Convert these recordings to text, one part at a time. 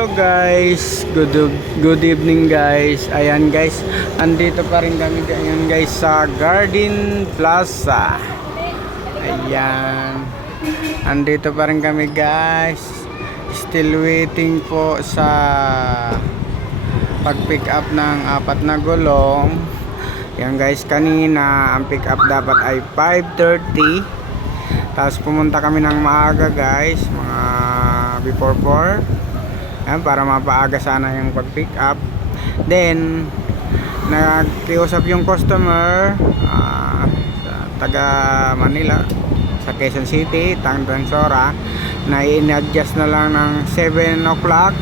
Hello guys, good evening guys. Ayan guys, andito pa rin kami ngayon guys sa Garden Plaza. Ayan, andito pa rin kami guys. Still waiting po sa pag-pick up ng 4 na gulong. Ayan guys, kanina ang pick up dapat ay 5:30. Tapos pumunta kami ng maaga guys, mga before 4. Ayan, para mapaaga sana yung pag-pick up. Then nagkiusap yung customer sa taga Manila, sa Quezon City, Tandansora, na i-adjust na lang ng 7 o'clock.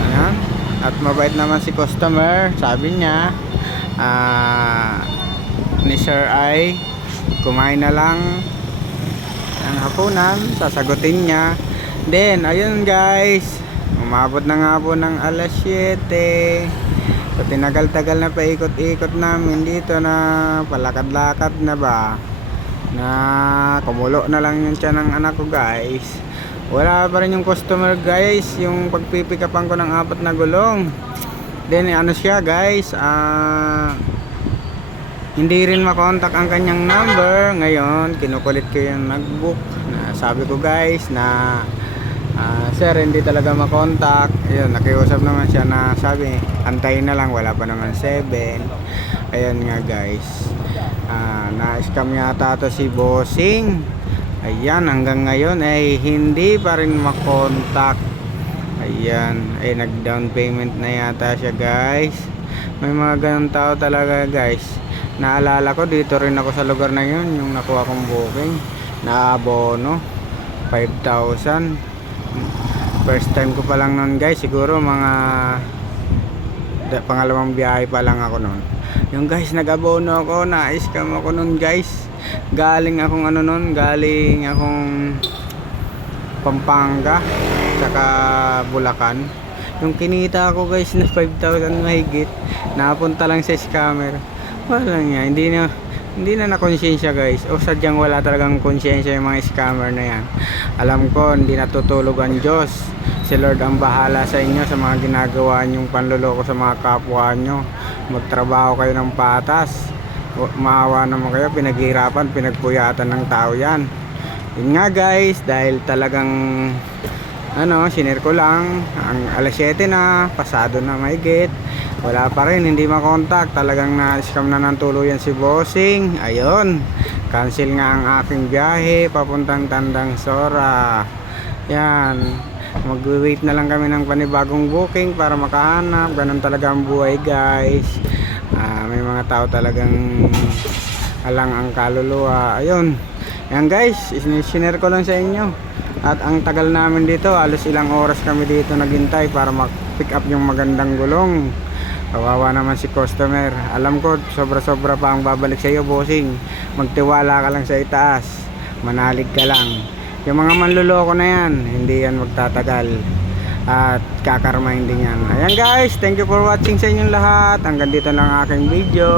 Ayan. At mabait naman si customer. Sabi niya ni Sir ay kumain na lang ang hapunan, sasagutin niya. Then ayun guys, umabot na nga po ng alas 7. So tinagal-tagal na paikot-ikot namin dito, na palakad-lakad na ba, na kumulo na lang yung tiyan ng anak ko guys. Wala pa rin yung customer guys, yung pagpipikapan ko ng 4 na gulong. Then ano siya guys, hindi rin makontak ang kanyang number. Ngayon kinukulit ko yung nagbook, na sabi ko guys na sir, hindi talaga makontak. Ayun, nakiusap naman siya na sabi antayin na lang, wala pa naman 7. Ayun nga guys, na-scam yata to si bossing. Ayan, hanggang ngayon ay hindi pa rin makontak. Ayan, ay nag-down payment na yata siya guys. May mga ganun tao talaga guys. Naalala ko, dito rin ako sa lugar na yun, yung nakuha kong booking na abono 5,000. First time ko pa lang nun guys, siguro mga pangalawang biyahe pa lang ako nun. Yung guys, nag-abono ako, na-scam ako nun guys. Galing akong galing akong Pampanga saka Bulacan. Yung kinita ko guys na 5,000 mahigit, napunta lang sa scammer. Wala nga, hindi na nakonsensya guys, o sadyang wala talagang konsensya yung mga scammer na yan. Alam ko hindi natutulog ang Diyos. Si Lord ang bahala sa inyo sa mga ginagawa nyong panluloko sa mga kapwa nyo. Magtrabaho kayo ng patas, maawa naman kayo, pinaghirapan, pinagpuyatan ng tao yan. Yun nga guys, dahil talagang sinare ko lang, ang alas 7 na, pasado na mahigit, wala pa rin, hindi makontak. Talagang na-scam na ng tuluyan si bossing. Ayun, cancel nga ang aking biyahe papuntang Tandansora. Yan, mag-wait na lang kami ng panibagong booking para makahanap. Ganun talaga ang buhay guys. May mga tao talagang alang ang kaluluwa. Ayun, yan guys, sinare ko lang sa inyo. At ang tagal namin dito, alos ilang oras kami dito naghintay para mag-pick up yung magandang gulong. Kawawa naman si customer. Alam ko sobra-sobra pa ang babalik sa iyo bossing. Magtiwala ka lang sa itaas, manalig ka lang. Yung mga manluloko na yan, hindi yan magtatagal at kakarmahin din yan. Ayan guys, thank you for watching sa inyong lahat. Hanggang dito lang aking video.